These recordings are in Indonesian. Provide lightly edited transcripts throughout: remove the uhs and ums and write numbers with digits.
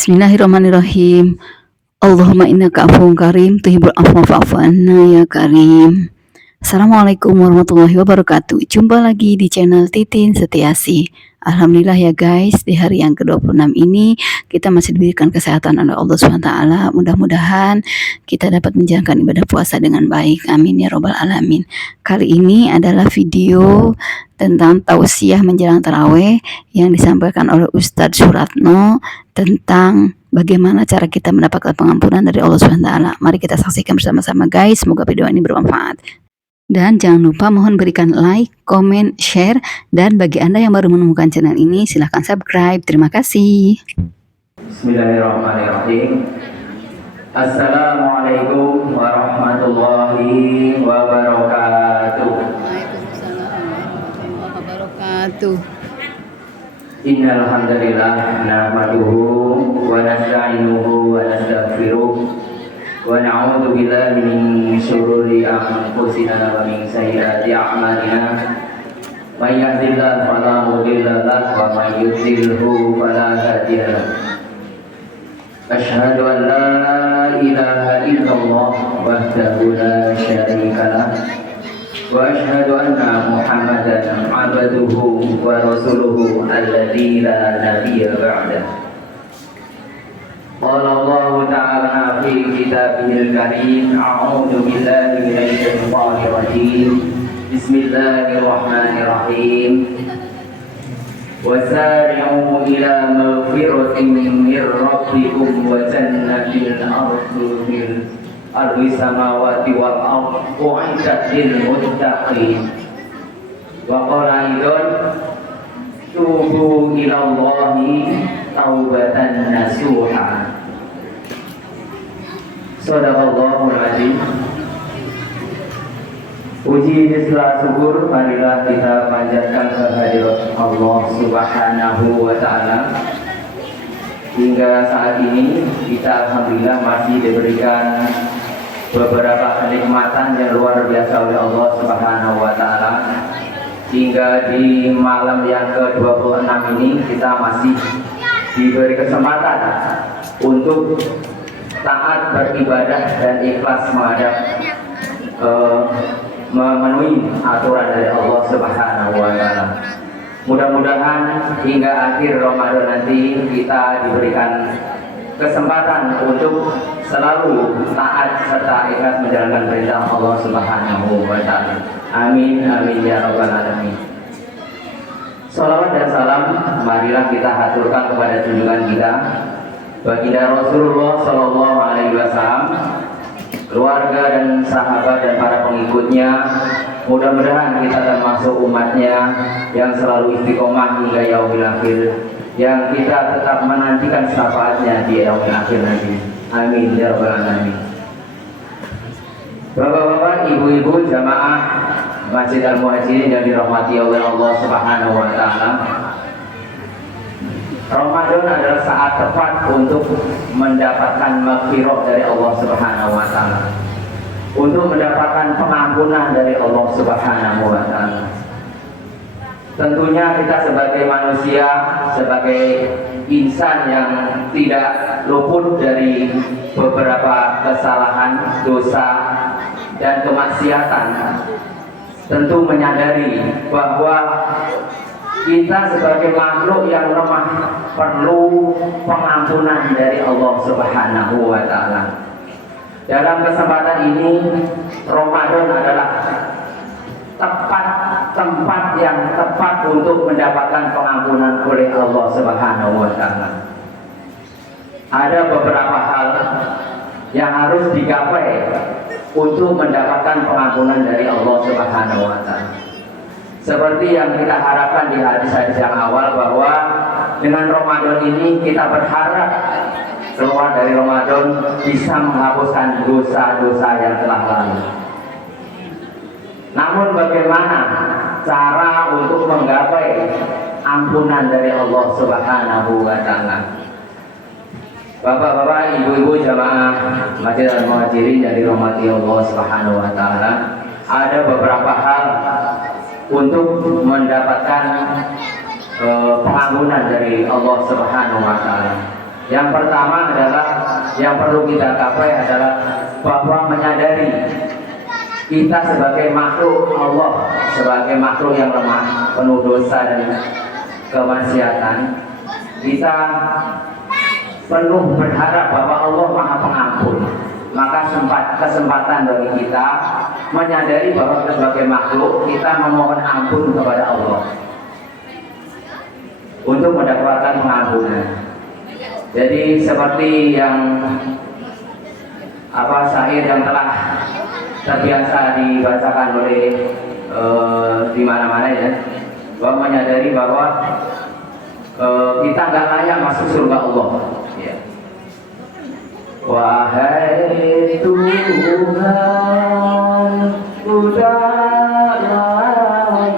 Bismillahirrahmanirrahim. Allahumma innaka afuwun karim tuhibbul afwa fa'fu anna ya karim. Assalamualaikum warahmatullahi wabarakatuh. Jumpa lagi di channel Titin Setiasi. Alhamdulillah ya guys, di hari yang ke-26 ini kita masih diberikan kesehatan oleh Allah SWT. Mudah-mudahan kita dapat menjalankan ibadah puasa dengan baik. Amin ya robbal alamin. Kali ini adalah video tentang tausiah menjelang taraweh yang disampaikan oleh Ustadz Suratno tentang bagaimana cara kita mendapatkan pengampunan dari Allah SWT. Mari kita saksikan bersama-sama guys, semoga video ini bermanfaat. Dan jangan lupa mohon berikan like, komen, share, dan bagi Anda yang baru menemukan channel ini silahkan subscribe. Terima kasih. Bismillahirrahmanirrahim. Assalamualaikum warahmatullahi wabarakatuh. Waalaikumsalam warahmatullahi wabarakatuh. Innal hamdalillah nahmaduhu wa nasta'inuhu wa nastaghfiruh wa na'udzu billahi min shururi anfusina wa min sayyiati a'malina. May yahdihillahu fala mudilla lahu wa may yudlilhu fala hadiya lahu. Asyhadu an la ilaha illallah wahdahu la syarika lahu wa asyhadu anna Muhammadan abduhu wa rasuluhu alladzi la nabiyya ba'dahu. Qala Allah ta'ala fi kitabihil karim, a'udzu billahi minasy syaithanir rajim. Bismillahirrahmanirrahim. Wasari'u ila maghfiratin min rabbikum wa jannatin ardi samawati wal ardi u'iddat lil muttaqin. Wa qala aidan tubu ila Allahi taubatan nasuha. Shadaqallahul azim. Puji setelah syukur marilah kita panjatkan kehadirat Allah Subhanahu wa taala. Hingga saat ini kita alhamdulillah masih diberikan beberapa kenikmatan yang luar biasa oleh Allah Subhanahu wa taala. Hingga di malam yang ke-26 ini kita masih diberi kesempatan untuk taat beribadah dan ikhlas menghadap memenuhi aturan dari Allah Subhanahu wa taala. Mudah-mudahan hingga akhir Ramadan nanti kita diberikan kesempatan untuk selalu taat serta ikhlas menjalankan perintah Allah Subhanahu wa taala. Amin amin ya rabbal alamin. Salawat dan salam marilah kita haturkan kepada junjungan kita baginda Rasulullah sallallahu alaihi wasallam, keluarga dan sahabat dan para pengikutnya. Mudah-mudahan kita termasuk umatnya yang selalu istiqomah hingga yaumil akhir, yang kita tetap menantikan syafaatnya di yaumil akhir nanti. Amin ya rabbal alamin. Bapak-bapak, ibu-ibu jamaah Masjid Al-Muhajirin yang dirahmati oleh Allah Subhanahu wa taala. Ramadan adalah saat tepat untuk mendapatkan maghfirah dari Allah Subhanahu wa taala. Untuk mendapatkan pengampunan dari Allah Subhanahu wa taala. Tentunya kita sebagai manusia, sebagai insan yang tidak luput dari beberapa kesalahan, dosa dan kemaksiatan, tentu menyadari bahwa kita sebagai makhluk yang lemah perlu pengampunan dari Allah Subhanahu wa taala. Dalam kesempatan ini Ramadan adalah tempat yang tepat untuk mendapatkan pengampunan oleh Allah Subhanahu wa taala. Ada beberapa hal yang harus digapai untuk mendapatkan pengampunan dari Allah Subhanahu wa taala. Seperti yang kita harapkan di hadis-hadis yang awal, bahwa dengan Ramadan ini kita berharap keluar dari Ramadan bisa menghapuskan dosa-dosa yang telah lalu. Namun bagaimana cara untuk menggapai ampunan dari Allah Subhanahu wa taala? Bapak-bapak, ibu-ibu jamaah Masjid Al-Muhajirin yang dirahmati Allah Subhanahu wa taala, ada beberapa hal untuk mendapatkan pengampunan dari Allah Subhanahu wa taala. Yang pertama adalah yang perlu kita capai adalah bahwa menyadari kita sebagai makhluk Allah, sebagai makhluk yang lemah, penuh dosa dan kemaksiatan, kita penuh berharap bahwa Allah Maha Pengampun. Maka kesempatan bagi kita menyadari bahwa sebagai makhluk kita memohon ampun kepada Allah untuk mendapatkan pengampunan. Jadi seperti yang syair yang telah terbiasa dibacakan oleh di mana-mana ya, bahwa menyadari bahwa kita nggak layak masuk surga Allah. Ya. Wahai Tuhan, ku tak layak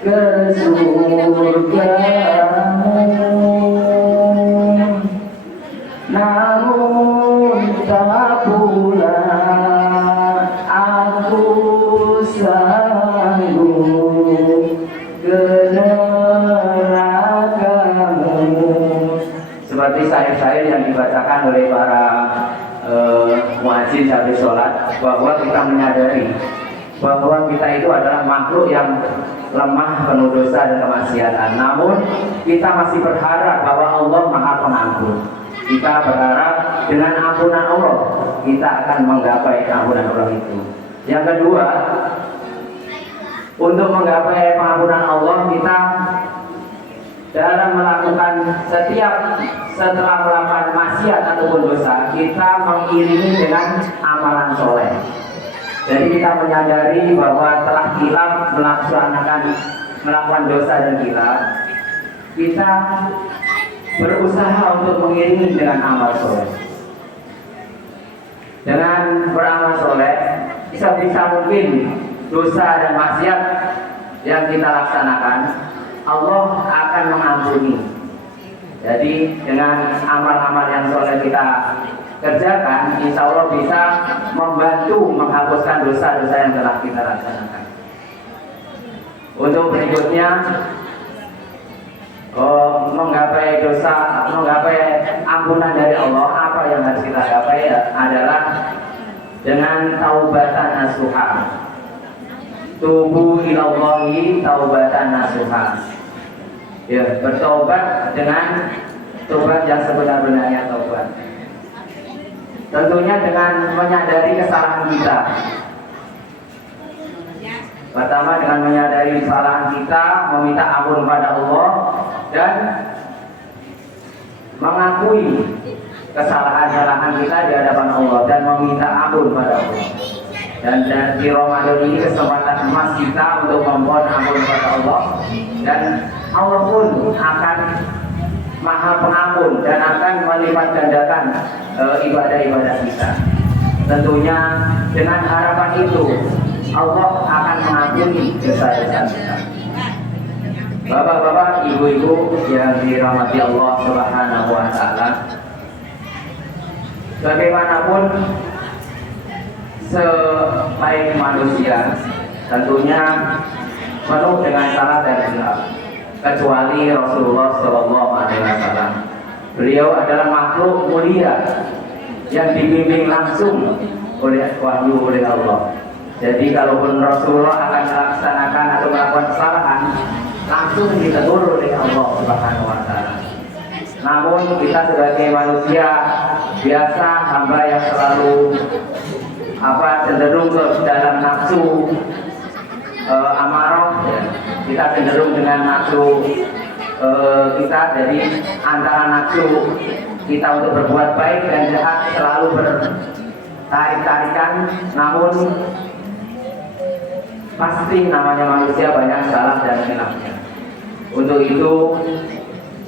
ke surgamu, namun tak pula aku sanggup ke nerakamu. Seperti syair-syair yang dibacakan oleh para muadzin habis sholat, bahwa kita menyadari bahwa kita itu adalah makhluk yang lemah, penuh dosa dan kemaksiatan. Namun kita masih berharap bahwa Allah Maha Pengampun. Kita berharap dengan ampunan Allah kita akan menggapai ampunan Allah itu. Yang kedua, untuk menggapai pengampunan Allah, kita dalam melakukan setelah melakukan maksiat ataupun dosa, kita mengiringi dengan amalan soleh. Jadi kita menyadari bahwa telah hilaf melakukan dosa dan hilaf, kita berusaha untuk mengiringi dengan amal soleh. Dengan beramal soleh, bisa mungkin dosa dan maksiat yang kita laksanakan, Allah akan mengampuni. Jadi dengan amal-amal yang soleh kita kerjakan, insya Allah bisa membantu menghapuskan dosa-dosa yang telah kita laksanakan. Untuk berikutnya, menggapai ampunan dari Allah, apa yang harus kita gapai adalah dengan taubatan nasuha. Tubu ilallahi taubatan nasuha. Ya, bertobat dengan tobat yang sebenar-benarnya tobat. Tentunya dengan menyadari kesalahan kita. Pertama dengan menyadari kesalahan kita, meminta ampun kepada Allah dan mengakui kesalahan-kesalahan kita di hadapan Allah dan meminta ampun kepada Allah. Dan di Ramadan ini kesempatan emas kita untuk memohon ampun kepada Allah, dan Allah pun akan Maha Pengampun dan akan melipat gandakan ibadah-ibadah kita. Tentunya dengan harapan itu Allah akan mengampuni dosa-dosa kita. Bapak-bapak, ibu-ibu yang dirahmati Allah Subhanahu wa taala, bagaimanapun sebaik manusia tentunya penuh dengan salah dan hilaf, kecuali Rasulullah SAW. Beliau adalah makhluk mulia yang dibimbing langsung oleh wahyu oleh Allah. Jadi kalaupun Rasulullah akan melaksanakan atau melakukan kesalahan, langsung ditegur oleh Allah Subhanahu wa taala. Namun kita sebagai manusia biasa, hamba yang selalu cenderung ke dalam nafsu amarah, ya. Kita cenderung dengan nafsu kita, jadi antara nafsu kita untuk berbuat baik dan jahat selalu bertarik-tarikan. Namun pasti namanya manusia banyak salah dan khilafnya. Untuk itu,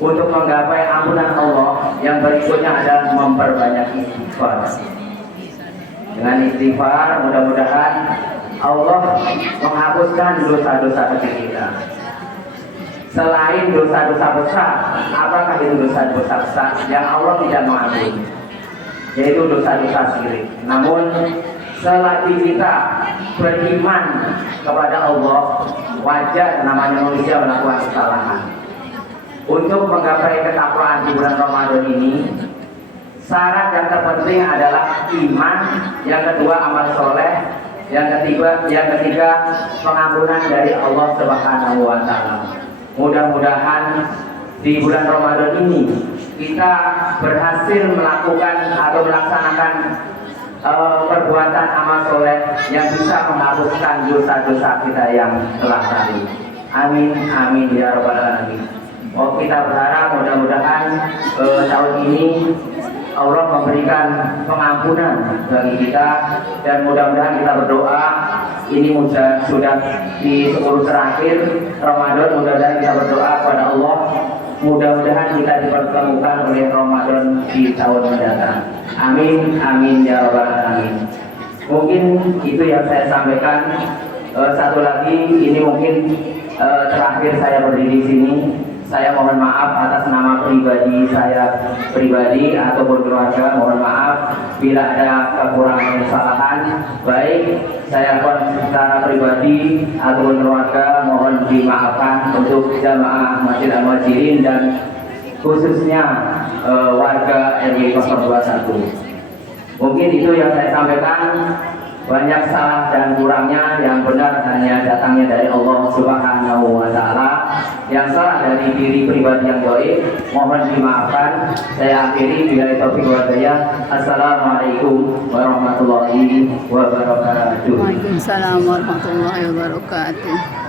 untuk menggapai ampunan Allah, yang berikutnya adalah memperbanyak istighfar. Dengan istighfar, mudah-mudahan Allah menghapuskan dosa-dosa kecil kita. Selain dosa-dosa besar, apakah itu dosa-dosa besar yang Allah tidak mengampuni? Yaitu dosa-dosa syirik. Namun selagi kita beriman kepada Allah, wajar namanya manusia melakukan kesalahan. Untuk menggapai ketakwaan di bulan Ramadan ini, syarat yang terpenting adalah iman, yang kedua amal soleh, yang ketiga pengampunan dari Allah Subhanahu wa Ta'ala. Mudah-mudahan di bulan Ramadan ini kita berhasil melakukan atau melaksanakan perbuatan amal soleh yang bisa menghapuskan dosa-dosa kita yang telah lalu. Amin, amin ya rabbal alamin. Kita berharap mudah-mudahan tahun ini Allah memberikan pengampunan bagi kita, dan mudah-mudahan kita berdoa ini sudah di 10 terakhir Ramadan, mudah-mudahan kita berdoa kepada Allah, mudah-mudahan kita dipertemukan oleh Ramadan di tahun mendatang. Amin, amin ya rabbal alamin. Mungkin itu yang saya sampaikan. Satu lagi, ini mungkin terakhir saya berdiri di sini. Saya mohon maaf atas nama pribadi saya ataupun keluarga. Mohon maaf bila ada kekurangan kesalahan, baik saya secara pribadi ataupun keluarga, mohon dimaafkan untuk jamaah Masjid Al-Muhajirin dan khususnya warga RW 021. Mungkin itu yang saya sampaikan. Banyak salah dan kurangnya, yang benar hanya datangnya dari Allah Subhanahu wa Ta'ala. Yang salah dari diri pribadi yang baik, mohon dimaafkan. Saya akhiri bila taufiq wal hidayah. Assalamualaikum warahmatullahi wabarakatuh. Waalaikumsalam warahmatullahi wabarakatuh.